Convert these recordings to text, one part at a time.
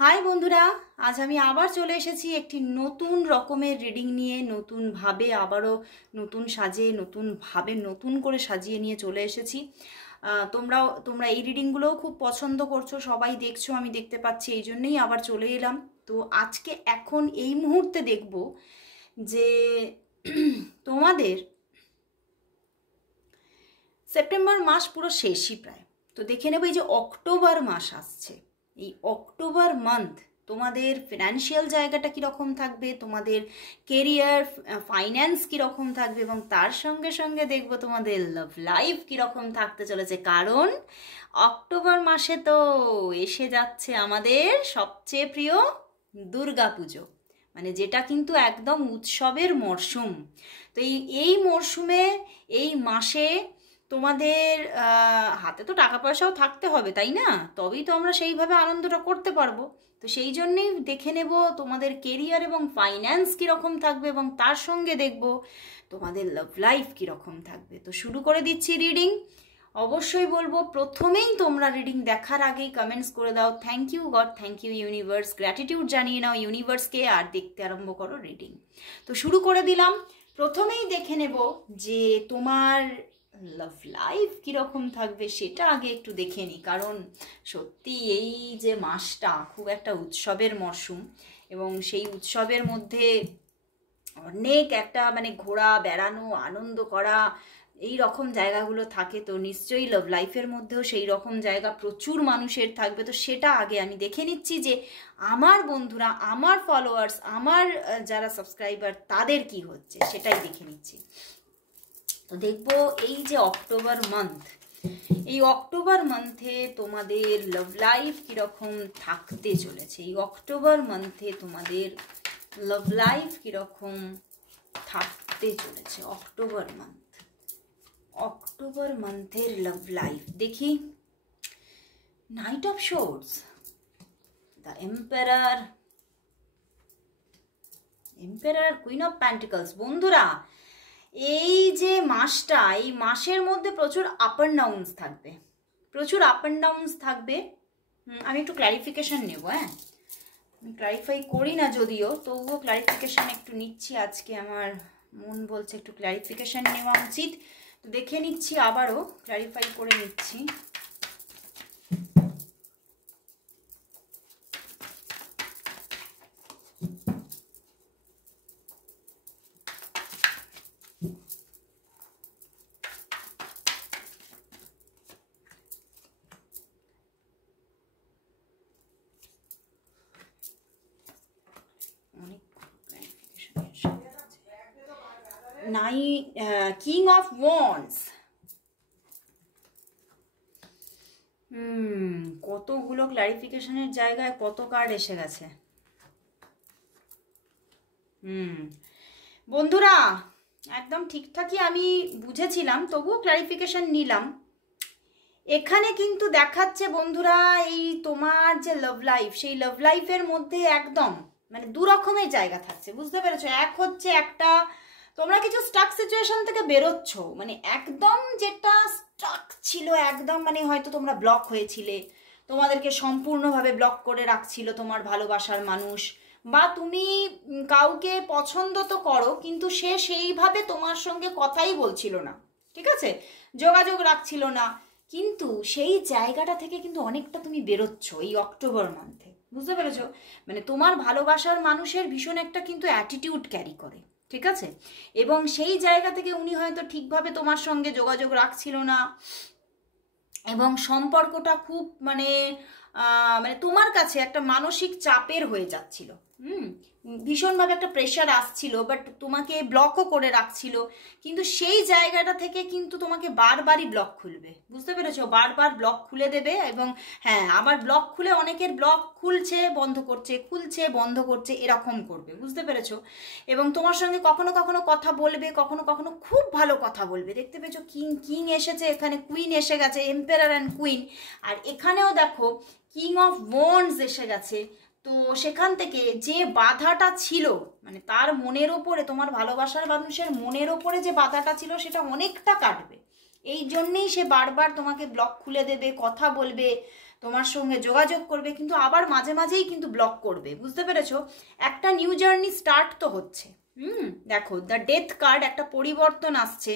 High বন্ধুরা, আজ আমি আবার চলে এসেছি একটি নতুন রকমের রিডিং নিয়ে। নতুনভাবে আবারও নতুন সাজে নতুনভাবে নতুন করে সাজিয়ে নিয়ে চলে এসেছি। তোমরা এই রিডিংগুলোও খুব পছন্দ করছো, সবাই দেখছো, আমি দেখতে পাচ্ছি, এই জন্যেই আবার চলে এলাম। তো আজকে এখন এই মুহূর্তে দেখব যে তোমাদের সেপ্টেম্বর মাস পুরো শেষই প্রায়। তো দেখে নেব এই যে অক্টোবর মাস আসছে, এই অক্টোবর মান্থ তোমাদের ফিনান্সিয়াল জায়গাটা কীরকম থাকবে, তোমাদের কেরিয়ার ফাইন্যান্স কীরকম থাকবে, এবং তার সঙ্গে সঙ্গে দেখব তোমাদের লাভ লাইফ কীরকম থাকতে চলেছে। কারণ অক্টোবর মাসে তো এসে যাচ্ছে আমাদের সবচেয়ে প্রিয় দুর্গা পুজো, মানে যেটা কিন্তু একদম উৎসবের মরশুম। তো এই মরশুমে এই মাসে তোমাদের হাতে তো টাকা পয়সাও থাকতে হবে, তাই না? তবেই তো আমরা সেইভাবে আনন্দটা করতে পারবো। তো সেই জন্যেই দেখে নেব তোমাদের কেরিয়ার এবং ফাইন্যান্স কীরকম থাকবে, এবং তার সঙ্গে দেখব তোমাদের লাভ লাইফ কীরকম থাকবে। তো শুরু করে দিচ্ছি রিডিং। অবশ্যই বলবো প্রথমেই তোমরা রিডিং দেখার আগেই কমেন্টস করে দাও thank you God, thank you universe, gratitude জানিয়ে নাও ইউনিভার্সকে, আর দেখতে আরম্ভ করো রিডিং। তো শুরু করে দিলাম। প্রথমেই দেখে নেব যে তোমার লাভ লাইফ কীরকম থাকবে সেটা আগে একটু দেখে নিই। কারণ সত্যি এই যে মাসটা খুব একটা উৎসবের মরশুম, এবং সেই উৎসবের মধ্যে অনেক একটা মানে ঘোরা বেড়ানো আনন্দ করা এই রকম জায়গাগুলো থাকে। তো নিশ্চয়ই লাভ লাইফের মধ্যেও সেই রকম জায়গা প্রচুর মানুষের থাকবে। তো সেটা আগে আমি দেখে নিচ্ছি যে আমার বন্ধুরা, আমার ফলোয়ার্স, আমার যারা সাবস্ক্রাইবার তাদের কি হচ্ছে সেটাই দেখে নিচ্ছি। তো দেখবো এই যে অক্টোবর মান্থ, এই অক্টোবর মান্থে তোমাদের লাভ লাইফ কীরকম থাকতে চলেছে। এই অক্টোবর মান্থে তোমাদের লাভ লাইফ কীরকম থাকতে চলেছে। অক্টোবর মান্থের লাভ লাইফ দেখি। Night of shorts, the emperor, queen of pentacles. বন্ধুরা এই যে মাসটা, এই মাসের মধ্যে প্রচুর আপ অ্যান্ড ডাউনস থাকবে, প্রচুর আপ অ্যান্ড ডাউনস থাকবে। আমি একটু ক্ল্যারিফিকেশান নেব। আমি ক্ল্যারিফাই করি না যদিও, তবুও ক্ল্যারিফিকেশান একটু নিচ্ছি। আজকে আমার মন বলছে একটু ক্ল্যারিফিকেশান নেওয়া উচিত। তো দেখে নিচ্ছি, আবারও ক্ল্যারিফাই করে নিচ্ছি। কিং অফ ওয়ান্ডস, কতগুলো ক্ল্যারিফিকেশনের জায়গায় কত কার্ড এসে গেছে। বন্ধুরা একদম ঠিকঠাকই আমি বুঝেছিলাম, তবুও ক্ল্যারিফিকেশন নিলাম। এখানে কিন্তু দেখাচ্ছে বন্ধুরা এই তোমার যে লাভ লাইফ, সেই লাভ লাইফের মধ্যে একদম মানে দু রকমের জায়গা থাকছে, বুঝতে পেরেছো? এক হচ্ছে একটা তোমরা কিছু স্টাক সিচুয়েশন থেকে বেরোচ্ছ, মানে একদম যেটা স্টাক ছিল একদম, মানে হয়তো তোমরা ব্লক হয়েছিলে, তোমাদেরকে সম্পূর্ণভাবে ব্লক করে রাখছিল তোমার ভালোবাসার মানুষ, বা তুমি কাউকে পছন্দ তো করো কিন্তু সে সেইভাবে তোমার সঙ্গে কথাই বলছিল না, ঠিক আছে, যোগাযোগ রাখছিল না। কিন্তু সেই জায়গাটা থেকে কিন্তু অনেকটা তুমি বেরোচ্ছ এই অক্টোবর মান্থে, বুঝতে পেরেছো? মানে তোমার ভালোবাসার মানুষের ভীষণ একটা কিন্তু অ্যাটিটিউড ক্যারি করে, ঠিক আছে, এবং সেই জায়গা থেকে উনি হয়তো ঠিকভাবে তোমার সঙ্গে যোগাযোগ রাখছিল না, এবং সম্পর্কটা খুব মানে তোমার কাছে একটা মানসিক চাপের হয়ে যাচ্ছিল। ভীষণভাবে একটা প্রেশার আসছিল, বাট তোমাকে ব্লকও করে রাখছিল। কিন্তু সেই জায়গাটা থেকে কিন্তু তোমাকে বারবারই ব্লক খুলবে, বুঝতে পেরেছো? বারবার ব্লক খুলে দেবে, এবং হ্যাঁ আবার ব্লক খুলে অনেকের ব্লক খুলছে বন্ধ করছে, খুলছে বন্ধ করছে, এরকম করবে, বুঝতে পেরেছো? এবং তোমার সঙ্গে কখনো কখনো কথা বলবে, কখনো কখনো খুব ভালো কথা বলবে। দেখতে পেয়েছো কিং এসেছে, এখানে কুইন এসে গেছে, এম্পারার অ্যান্ড কুইন, আর এখানেও দেখো কিং অফ ওয়ান্ডস এসে গেছে। তো সেখান থেকে যে বাধাটা ছিল, মানে তার মনের ওপরে, তোমার ভালোবাসার মানুষের মনের ওপরে যে বাধাটা ছিল সেটা অনেকটা কাটবে। এই জন্যেই সে বারবার তোমাকে ব্লক খুলে দেবে, কথা বলবে, তোমার সঙ্গে যোগাযোগ করবে, কিন্তু আবার মাঝে মাঝেই কিন্তু ব্লক করবে, বুঝতে পেরেছো? একটা নিউ জার্নি স্টার্ট তো হচ্ছে। দেখো দ্য ডেথ কার্ড, একটা পরিবর্তন আসছে,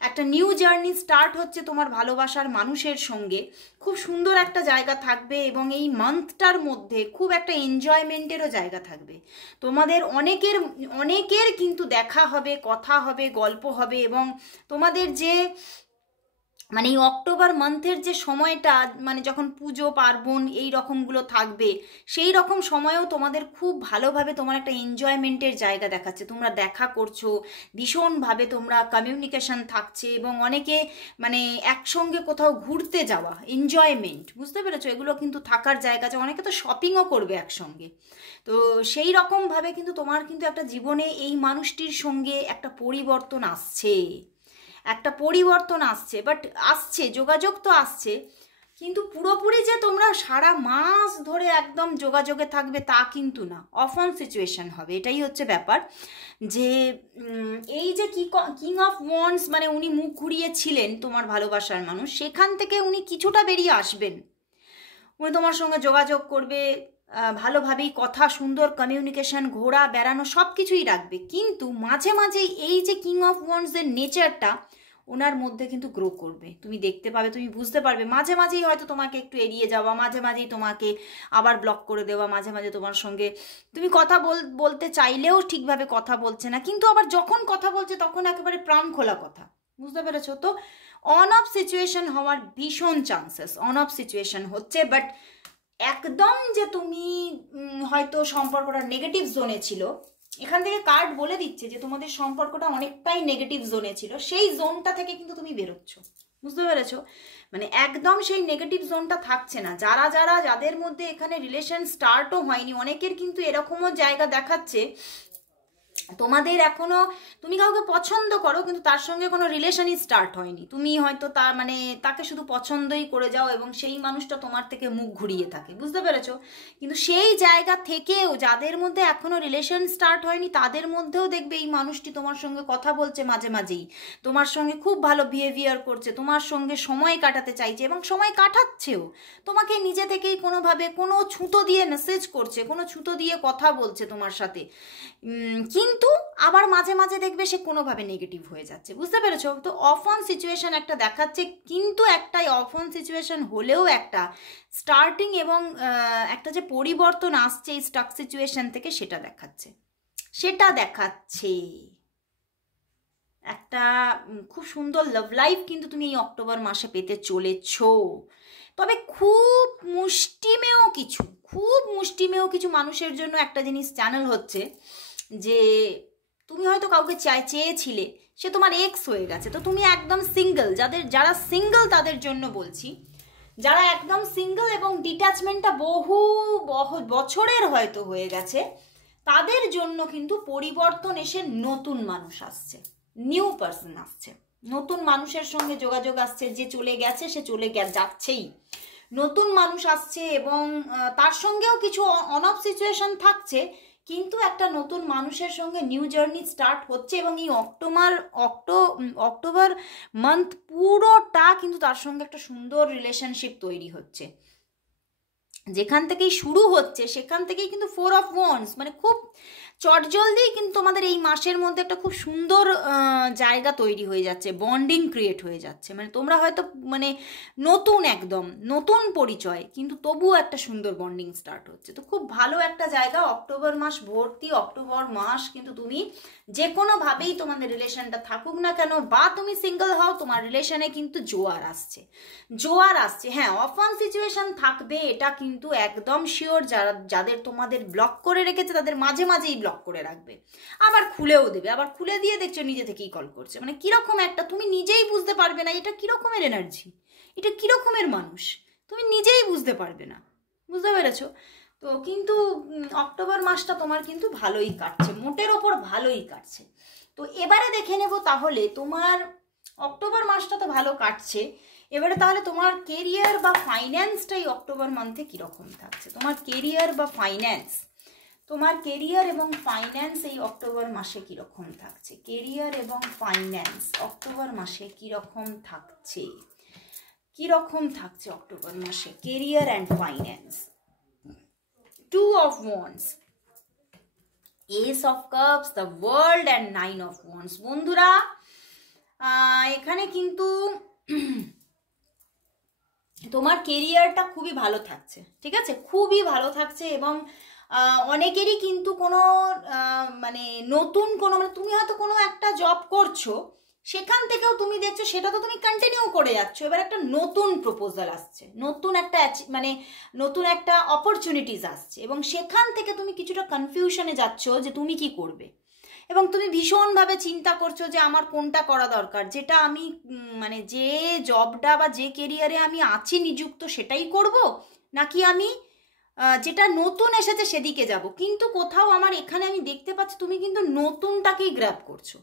একটা নিউ জার্নি স্টার্ট হচ্ছে তোমার ভালোবাসার মানুষের সঙ্গে। খুব সুন্দর একটা জায়গা থাকবে এবং এই মান্থটার মধ্যে খুব একটা এনজয়মেন্টেরও জায়গা থাকবে। তোমাদের অনেকের কিন্তু দেখা হবে, কথা হবে, গল্প হবে, এবং তোমাদের যে মানে এই অক্টোবর মান্থের যে সময়টা, মানে যখন পুজো পার্বণ এই রকমগুলো থাকবে, সেই রকম সময়েও তোমাদের খুব ভালোভাবে তোমার একটা এনজয়মেন্টের জায়গা দেখাচ্ছে। তোমরা দেখা করছো ভীষণভাবে, তোমরা কমিউনিকেশন থাকছে, এবং অনেকে মানে একসঙ্গে কোথাও ঘুরতে যাওয়া, এনজয়মেন্ট, বুঝতে পেরেছো? এগুলো কিন্তু থাকার জায়গা আছে। অনেকে তো শপিংও করবে একসঙ্গে। তো সেই রকমভাবে কিন্তু তোমার কিন্তু একটা জীবনে এই মানুষটির সঙ্গে একটা পরিবর্তন আসছে, একটা পরিবর্তন আসছে। বাট আসছে, যোগাযোগ তো আসছে, কিন্তু পুরোপুরি যে তোমরা সারা মাস ধরে একদম যোগাযোগে থাকবে তা কিন্তু না। অফ অন সিচুয়েশন হবে, এটাই হচ্ছে ব্যাপার। যে এই যে কিং অফ ওয়ান্ডস, মানে উনি মুখ ঘুরিয়েছিলেন তোমার ভালোবাসার মানুষ, সেখান থেকে উনি কিছুটা বেরিয়ে আসবেন। উনি তোমার সঙ্গে যোগাযোগ করবে, ভালোভাবেই কথা, সুন্দর কমিউনিকেশন, ঘোরা বেড়ানো সব কিছুই রাখবে, কিন্তু মাঝে মাঝে এই যে কিং অফ ওয়ান্ডসের নেচারটা ওনার মধ্যে কিন্তু গ্রো করবে। তুমি দেখতে পাবে, তুমি বুঝতে পারবে, মাঝে মাঝেই হয়তো তোমাকে একটু এড়িয়ে যাওয়া, মাঝে মাঝেই তোমাকে আবার ব্লক করে দেওয়া, মাঝে মাঝে তোমার সঙ্গে তুমি কথা বলতে চাইলেও ঠিকভাবে কথা বলছে না, কিন্তু আবার যখন কথা বলছে তখন একেবারে প্রাণ খোলা কথা, বুঝতে পেরেছো? তো অন অফ সিচুয়েশন হওয়ার ভীষণ চান্সেস, অন অফ সিচুয়েশন হচ্ছে। বাট একদম যে তুমি হয়তো সম্পর্কটা নেগেটিভ জোনে ছিল, এখান থেকে কার্ড বলে দিচ্ছে যে তোমাদের সম্পর্কটা অনেকটাই নেগেটিভ জোনে ছিল, সেই জোনটা থেকে কিন্তু তুমি বেরোচ্ছ, বুঝতে পেরেছো? মানে একদম সেই নেগেটিভ জোনটা থাকছে না। যাদের মধ্যে এখানে রিলেশন স্টার্টও হয়নি, অনেকের কিন্তু এরকমও জায়গা দেখাচ্ছে তোমাদের এখনো, তুমি কাউকে পছন্দ করো কিন্তু তার সঙ্গে কোনো রিলেশনই স্টার্ট হয়নি, তুমি হয়তো তার মানে তাকে শুধু পছন্দই করে যাও, এবং সেই মানুষটা তোমার থেকে মুখ ঘুরিয়ে থাকে, বুঝতে পেরেছো? কিন্তু সেই জায়গা থেকেও যাদের মধ্যে এখনো রিলেশন স্টার্ট হয়নি, তাদের মধ্যেও দেখবে এই মানুষটি তোমার সঙ্গে কথা বলছে মাঝে মাঝেই, তোমার সঙ্গে খুব ভালো বিহেভিয়ার করছে, তোমার সঙ্গে সময় কাটাতে চাইছে এবং সময় কাটাচ্ছেও, তোমাকে নিজে থেকেই কোনোভাবে কোনো ছুতো দিয়ে মেসেজ করছে, কোনো ছুতো দিয়ে কথা বলছে তোমার সাথে, কিন্তু আবার মাঝে মাঝে দেখবে সে কোনোভাবে নেগেটিভ হয়ে যাচ্ছে, বুঝতে পেরেছো? তো অফ অন সিচুয়েশন একটা দেখাচ্ছে, কিন্তু একটাই অফ অন সিচুয়েশন হলেও একটা স্টার্টিং এবং একটা যে পরিবর্তন আসছে এই স্টাক সিচুয়েশন থেকে, সেটা দেখাচ্ছে একটা খুব সুন্দর লাভ লাইফ কিন্তু তুমি এই অক্টোবর মাসে পেতে চলেছো। তবে খুব মুষ্টিমেয় কিছু মানুষের জন্য একটা জিনিস চ্যানেল হচ্ছে যে তুমি হয়তো কাউকে চেয়েছিলে, সে তোমার এক্স হয়ে গেছে, তো তুমি একদম সিঙ্গেল, যারা সিঙ্গেল তাদের জন্য বলছি, যারা একদম সিঙ্গেল এবং ডিট্যাচমেন্টটা বহু বছরের হয়তো হয়ে গেছে, তাদের জন্য কিন্তু পরিবর্তন এসে নতুন মানুষ আসছে, নিউ পার্সন আসছে, নতুন মানুষের সঙ্গে যোগাযোগ আসছে। যে চলে গেছে সে যাচ্ছেই, নতুন মানুষ আসছে, এবং তার সঙ্গেও কিছু অন অফ সিচুয়েশন থাকছে, কিন্তু একটা নতুন মানুষের সঙ্গে নিউ জার্নি স্টার্ট হচ্ছে। এবং এই অক্টোবর মান্থ পুরোটা কিন্তু তার সঙ্গে একটা সুন্দর রিলেশনশিপ তৈরি হচ্ছে। যেখান থেকেই শুরু হচ্ছে সেখান থেকেই কিন্তু 4 অফ ওয়ান্ডস, মানে খুব চটজলদি কিন্তু তোমাদের এই মাসের মধ্যে একটা খুব সুন্দর জায়গা তৈরি হয়ে যাচ্ছে, বন্ডিং ক্রিয়েট হয়ে যাচ্ছে। মানে তোমরা হয়তো মানে একদম নতুন পরিচয়, কিন্তু তবুও একটা সুন্দর বন্ডিং স্টার্ট হচ্ছে। তো খুব ভালো একটা জায়গা, অক্টোবর মাস ভর্তি, অক্টোবর মাস কিন্তু তুমি যে কোনোভাবেই তোমাদের রিলেশনটা থাকুক না কেন, বা তুমি সিঙ্গেল হও, তোমার রিলেশনে কিন্তু জোয়ার আসছে। হ্যাঁ, অফ অন সিচুয়েশন থাকবে, এটা কিন্তু একদম শিওর। যাদের তোমাদের ব্লক করে রেখেছে তাদের মাঝে মাঝেই ব্লক করে রাখবে, আবার খুলেও দেবে, আবার খুলে দিয়ে দেখছো নিজে থেকেই কল করছে। মানে কিরকম একটা, তুমি নিজেই বুঝতে পারবে না এটা কিরকমের এনার্জি, এটা কিরকমের মানুষ, তুমি নিজেই বুঝতে পারবে না, বুঝতে পেরেছো? তো কিন্তু অক্টোবর মাসটা তোমার কিন্তু ভালোই কাটছে, মোটের ওপর ভালোই কাটছে। তো এবারে দেখে নেব তাহলে, তোমার অক্টোবর মাসটা তো ভালো কাটছে, এবারে তাহলে তোমার কেরিয়ার বা ফাইন্যান্সটাই অক্টোবর মান্থে কীরকম থাকছে। তোমার কেরিয়ার এবং ফাইন্যান্স এই অক্টোবর মাসে কীরকম থাকছে, কেরিয়ার এবং ফাইন্যান্স অক্টোবর মাসে কীরকম থাকছে, কীরকম থাকছে অক্টোবর মাসে career and finance? 2 of Wands, Ace of Cups, the World and 9 of Wands। বন্ধুরা এখানে কিন্তু তোমার কেরিয়ারটা খুবই ভালো থাকছে, ঠিক আছে, খুবই ভালো থাকছে। এবং অনেকেরই কিন্তু কোনো মানে নতুন কোনো মানে তুমি হয়তো কোনো একটা জব করছো, সেখান থেকেও তুমি দেখছো সেটা তো তুমি কন্টিনিউ করে যাচ্ছ, এবার একটা নতুন প্রপোজাল আসছে, নতুন একটা মানে নতুন একটা অপরচুনিটিস আসছে, এবং সেখান থেকে তুমি কিছুটা কনফিউশনে যাচ্ছ যে তুমি কি করবে, এবং তুমি ভীষণভাবে চিন্তা করছো যে আমার কোনটা করা দরকার, যেটা আমি মানে যে জবটা বা যে কেরিয়ারে আমি আছি নিযুক্ত সেটাই করব, নাকি আমি যেটা নতুন এসেছে সেদিকে যাব। কিন্তু কোথাও আমার এখানে আমি দেখতে পাচ্ছি তুমি কিন্তু নতুনটাকেই গ্র্যাব করছো,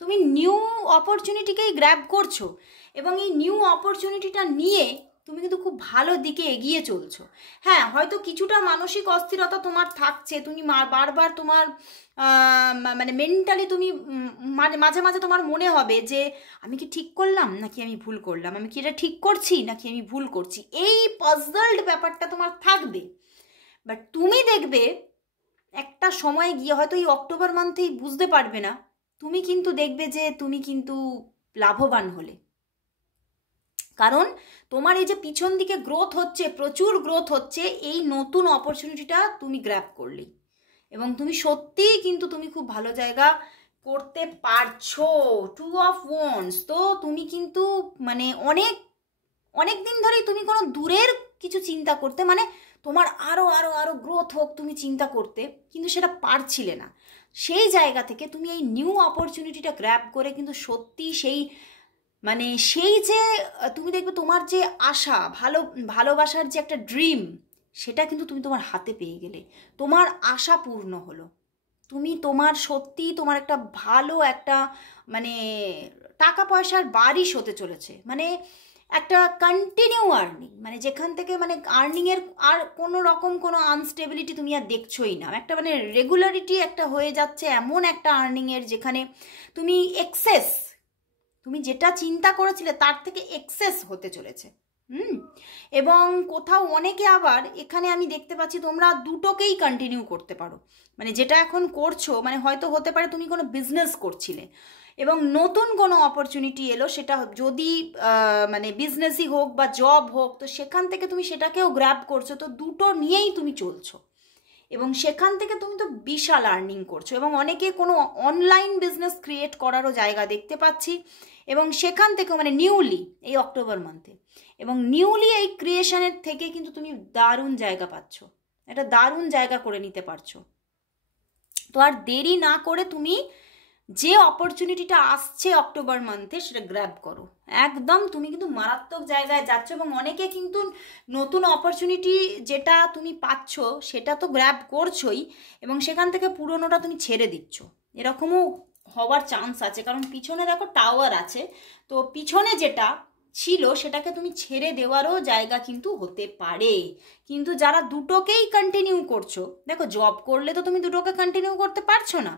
তুমি নিউ অপরচুনিটিকেই গ্র্যাব করছো, এবং এই নিউ অপরচুনিটিটা নিয়ে তুমি কিন্তু খুব ভালো দিকে এগিয়ে চলছো। হ্যাঁ, হয়তো কিছুটা মানসিক অস্থিরতা তোমার থাকছে, তুমি বারবার তোমার মানে মেন্টালি তুমি মাঝে মাঝে তোমার মনে হবে যে আমি কি ঠিক করলাম নাকি আমি ভুল করলাম, আমি কি এটা ঠিক করছি নাকি আমি ভুল করছি, এই পাজলড ব্যাপারটা তোমার থাকবে। বাট তুমি দেখবে একটা সময় গিয়ে, হয়তো এই অক্টোবর মান্থেই বুঝতে পারবে না, তুমি কিন্তু দেখবে যে তুমি কিন্তু লাভবান হলে। কারণ তোমার এই যে পিছন দিকে গ্রোথ হচ্ছে, প্রচুর গ্রোথ হচ্ছে, এই নতুন অপরচুনিটিটা তুমি গ্র্যাব করলেই, এবং তুমি সত্যিই কিন্তু তুমি খুব ভালো জায়গা করতে পারছো। 2 of Wands, তো তুমি কিন্তু মানে অনেক অনেক দিন ধরেই তুমি কোনো দূরের কিছু চিন্তা করতে, মানে তোমার আরও আরও আরও গ্রোথ হোক তুমি চিন্তা করতে, কিন্তু সেটা পারছিলে না। সেই জায়গা থেকে তুমি এই নিউ অপরচুনিটিটা গ্র্যাব করে কিন্তু সত্যি সেই মানে সেই যে তুমি দেখবে তোমার যে আশা, ভালোবাসার যে একটা ড্রিম, সেটা কিন্তু তুমি তোমার হাতে পেয়ে গেলে, তোমার আশা পূর্ণ হলো, তুমি তোমার সত্যি তোমার একটা ভালো একটা মানে টাকা পয়সার বারিশ হতে চলেছে, মানে একটা কন্টিনিউ আর্নিং, মানে যেখান থেকে মানে আর্নিংয়ের আর কোনো রকম কোনো আনস্টেবিলিটি তুমি আর দেখছোই না, একটা মানে রেগুলারিটি একটা হয়ে যাচ্ছে, এমন একটা আর্নিংয়ের যেখানে তুমি এক্সেস, তুমি যেটা চিন্তা করেছিলে তার থেকে এক্সেস হতে চলেছে। এবং কোথাও অনেকে আবার এখানে আমি দেখতে পাচ্ছি তোমরা দুটোকেই কন্টিনিউ করতে পারো, মানে যেটা এখন করছো, মানে হয়তো হতে পারে তুমি কোনো বিজনেস করছিলে এবং নতুন কোনো অপরচুনিটি এলো, সেটা যদি মানে বিজনেসই হোক বা জব হোক, তো সেখান থেকে তুমি সেটাকেও গ্র্যাব করছো, তো দুটো নিয়েই তুমি চলছো, এবং সেখান থেকে তুমি তো বিশাল আর্নিং করছো। এবং অনেকে কোনো অনলাইন বিজনেস ক্রিয়েট করারও জায়গা দেখতে পাচ্ছি, এবং সেখান থেকেও মানে নিউলি এই অক্টোবর মান্থে, এবং নিউলি এই ক্রিয়েশনের থেকে কিন্তু তুমি দারুণ জায়গা পাচ্ছ, একটা দারুণ জায়গা করে নিতে পারছো। তো আর দেরি না করে তুমি যে অপরচুনিটিটা আসছে অক্টোবর মান্থে সেটা গ্র্যাব করো, একদম তুমি কিন্তু মারাত্মক জায়গায় যাচ্ছ। এবং অনেকে কিন্তু নতুন অপরচুনিটি যেটা তুমি পাচ্ছ সেটা তো গ্র্যাব করছোই, এবং সেখান থেকে পুরনোটা তুমি ছেড়ে দিচ্ছ, এরকমও হওয়ার চান্স আছে। কারণ পিছনে দেখো টাওয়ার আছে, তো পিছনে যেটা ছিল সেটাকে তুমি ছেড়ে দেওয়ারও জায়গা কিন্তু হতে পারে। কিন্তু যারা দুটোকেই কন্টিনিউ করছো, দেখো জব করলে তো তুমি দুটোকে কন্টিনিউ করতে পারছো না,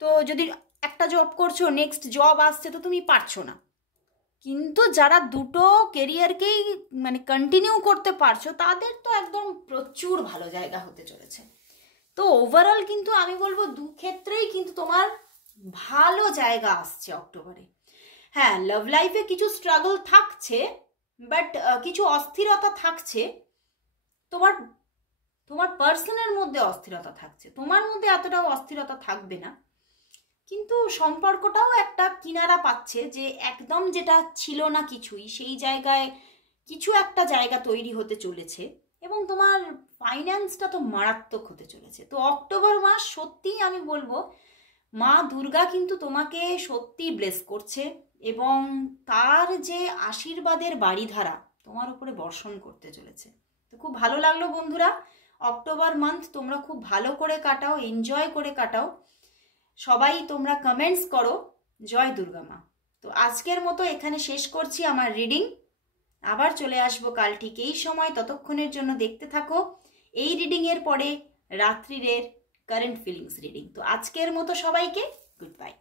তো যদি একটা জব করছো নেক্সট জব আসছে তো তুমি পারছো না, কিন্তু যারা দুটো কেরিয়ারকেই মানে কন্টিনিউ করতে পারছো তাদের তো একদম প্রচুর ভালো জায়গা হতে চলেছে। তো ওভারঅল কিন্তু আমি বলবো দু ক্ষেত্রেই কিন্তু তোমার ভালো জায়গা আসছে অক্টোবরে। হ্যাঁ, লাভ লাইফে কিছু স্ট্রাগল থাকছে, বাট কিছু অস্থিরতা থাকছে, তোমার তোমার পার্সনের মধ্যে অস্থিরতা থাকছে, তোমার মধ্যে এতটাও অস্থিরতা থাকবে না, কিন্তু সম্পর্কটাও একটা কিনারা পাচ্ছে, যে একদম যেটা ছিল না কিছুই সেই জায়গায় কিছু একটা জায়গা তৈরি হতে চলেছে, এবং তোমার ফাইন্যান্সটা তো মারাত্মক হতে চলেছে। তো অক্টোবর মাস সত্যিই আমি বলবো মা দুর্গা কিন্তু তোমাকে সত্যি ব্লেস করছে, এবং তার যে আশীর্বাদের বাড়িধারা তোমার উপরে বর্ষণ করতে চলেছে। তো খুব ভালো লাগলো বন্ধুরা, অক্টোবর মান্থ তোমরা খুব ভালো করে কাটাও, এনজয় করে কাটাও, সবাই তোমরা কমেন্টস করো জয় দুর্গা মা। তো আজকের মতো এখানে শেষ করছি আমার রিডিং, আবার চলে আসবো কাল ঠিক এই সময়, ততক্ষণের জন্য দেখতে থাকো এই রিডিংয়ের পরে রাত্রিরের কারেন্ট ফিলিংস রিডিং। তো আজকের মতো সবাইকে গুড বাই।